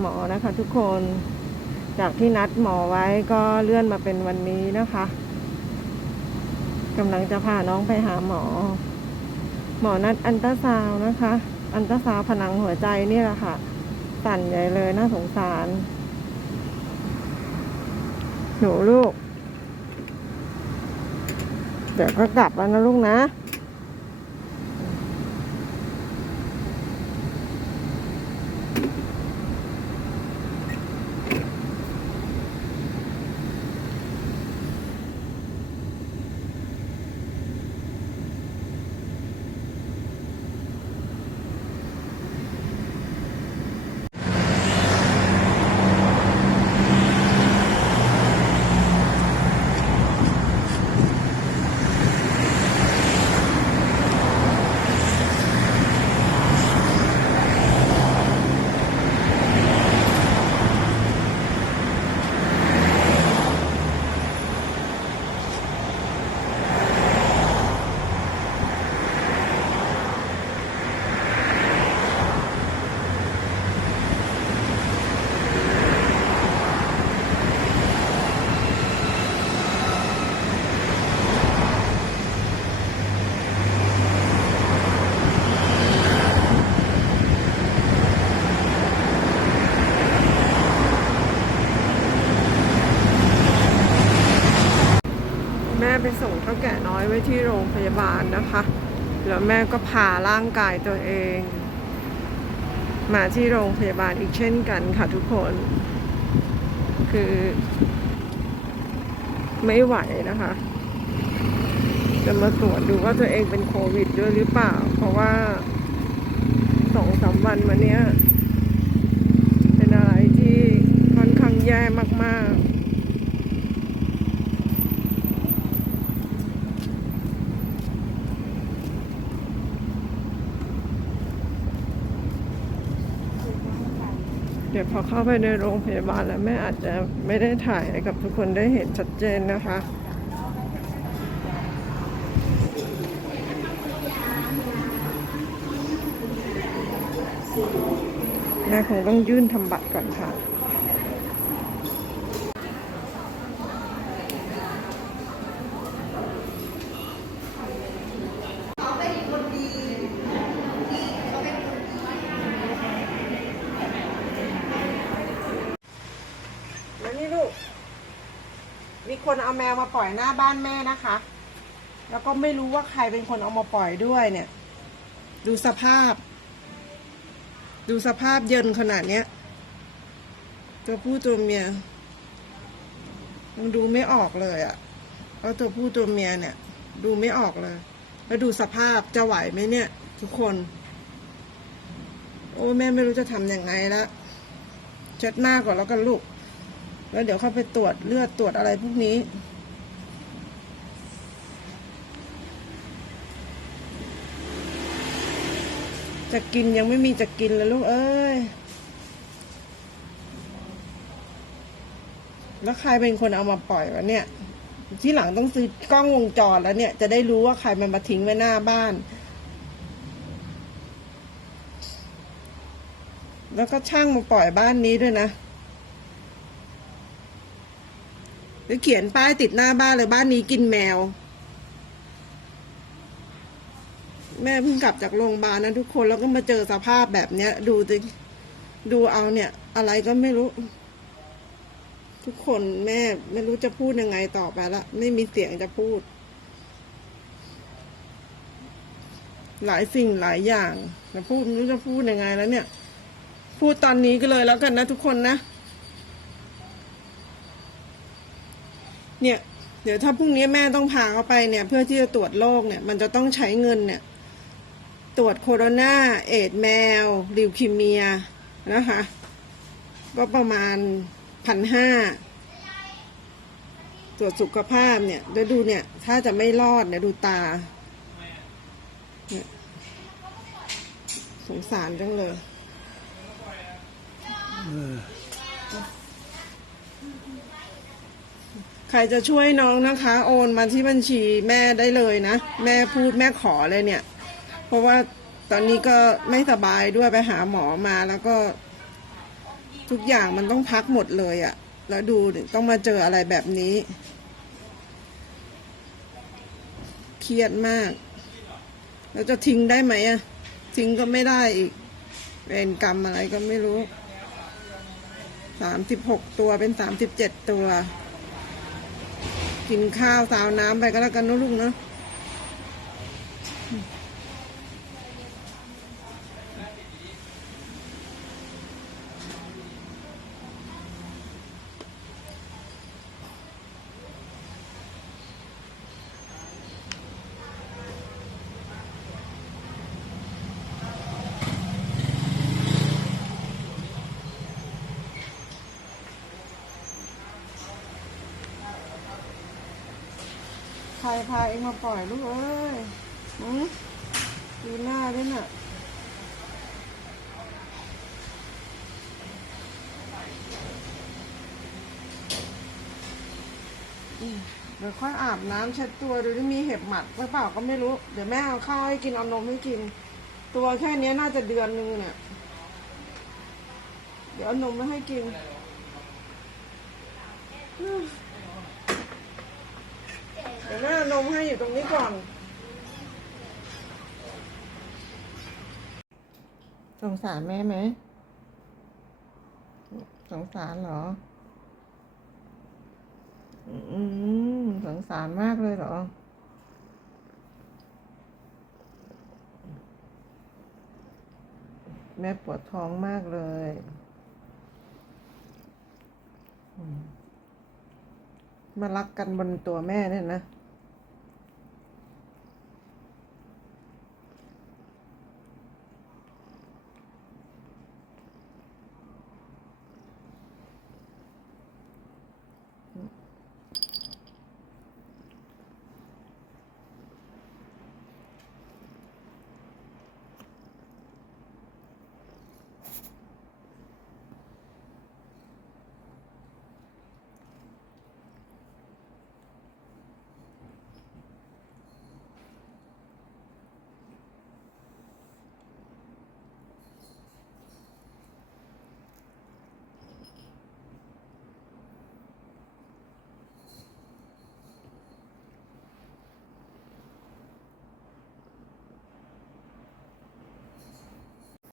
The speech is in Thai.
หมอนะคะ ทุกคน จากที่นัดหมอไว้ก็เลื่อนมาเป็นวันนี้นะคะกำลังจะพาน้องไปหาหมอ หมอนัดอันตราซาวนะคะ อันตราซาวผนังหัวใจนี่แหละค่ะสั่นใหญ่เลยน่าสงสาร หนูลูก เดี๋ยวก็กลับแล้วนะลูกนะ ไปส่งเท่าแก่น้อยไว้ที่โรงพยาบาลนะคะ แล้วแม่ก็พาร่างกายตัวเอง มาที่โรงพยาบาลอีกเช่นกันค่ะทุกคน คือ ไม่ไหวนะคะจะมาตรวจดูว่าตัวเองเป็นโควิดด้วยหรือเปล่า เพราะว่าสองสามวันมาเนี้ย เป็นอะไรที่ค่อนข้างแย่มากๆ เดี๋ยวพ อเข้าไปในโรงพยาบาลแล้วแม่อาจจะไม่ได้ถ่ายให้กับทุกคนได้เห็นชัดเจนนะคะ แม่คงต้องยื่นทำบัตรก่อนค่ะ นี่ลูก มีคนเอาแมวมาปล่อยหน้าบ้านแม่นะคะ แล้วก็ไม่รู้ว่าใครเป็นคนเอามาปล่อยด้วยเนี่ย ดูสภาพ ดูสภาพเยินขนาดเนี้ย ตัวผู้ตัวเมียมันดูไม่ออกเลยอะ่ะเพราะตัวผู้ตัวเมียเนี่ย ดูไม่ออกเลย แล้วดูสภาพจะไหวไหมเนี่ย ทุกคน โอ้แม่ไม่รู้จะทำยังไงละเช็ดหน้าก่อนแล้วกันลูก แล้วเดี๋ยวเข้าไปตรวจเลือดตรวจอะไรพวกนี้ จะกินยังไม่มีจะกินเลยลูกเอ้ย แล้วใครเป็นคนเอามาปล่อยวะเนี่ย ที่หลังต้องซื้อกล้องวงจรแล้วเนี่ย จะได้รู้ว่าใครมันมาทิ้งไว้หน้าบ้านแล้วก็ช่างมาปล่อยบ้านนี้ด้วยนะ หรือเขียนป้ายติดหน้าบ้านเลยบ้านนี้กินแมว แม่เพิ่งกลับจากโรงพยาบาลนะทุกคนแล้วก็มาเจอสภาพแบบเนี้ย ดูสิดูเอาเนี่ย อะไรก็ไม่รู้ ทุกคนแม่ไม่รู้จะพูดยังไงต่อไปละไม่มีเสียงจะพูด หลายสิ่งหลายอย่างจะพูดไม่รู้จะพูดยังไงแล้วเนี่ย พูดตอนนี้ก็เลยแล้วกันนะทุกคนนะ เนี่ย เดี๋ยวถ้าพรุ่งนี้แม่ต้องพาเขาไปเนี่ย เพื่อที่จะตรวจโรคเนี่ย มันจะต้องใช้เงินเนี่ย ตรวจโคโรนาเอดแมวลิวคิเมียนะคะ ก็ประมาณพันห้าตรวจสุขภาพเนี่ยแล้วดูเนี่ย ถ้าจะไม่รอดเนี่ยดูตา สงสารจังเลย ครจะช่วยน้องนะคะ โอนมาที่บัญชีแม่ได้เลยนะ แม่พูดแม่ขอเลยเนี่ย เพราะว่าตอนนี้ก็ไม่สบายด้วยไปหาหมอมาแล้วก็ ทุกอย่างมันต้องพักหมดเลยอะแล้วดูต้องมาเจออะไรแบบนี้ เครียดมาก แล้วจะทิ้งได้ไหมอะทิ้งก็ไม่ได้อีกเวรกรรมอะไรก็ไม่รู้สามสิบหกตัวเป็นสามสิบเจ็ดตัว กินข้าวสาวน้ำไปก็แล้วกันนะลูกเนาะ ครพาเองมาปล่อยลูกเอ้ยหืมดูหน้าด้วยน่ะเดี๋ยวค่อยอาบน้ำเช็ดตัวดูที่มีเห็บหมัดหรือเปล่าก็ไม่รู้ เดี๋ยวแม่เอาข้าวให้กินเอานมให้กิน ตัวแค่นี้น่าจะเดือนนึงเนี่ย เดี๋ยวเอานมมาให้กิน ดี๋ยวแม่เอานมให้อยู่ตรงนี้ก่อน สงสารแม่ไหม สงสารเหรอ อืมสงสารมากเลยเหรอ แม่ปวดท้องมากเลยมารักกันบนตัวแม่เนี่ยนะ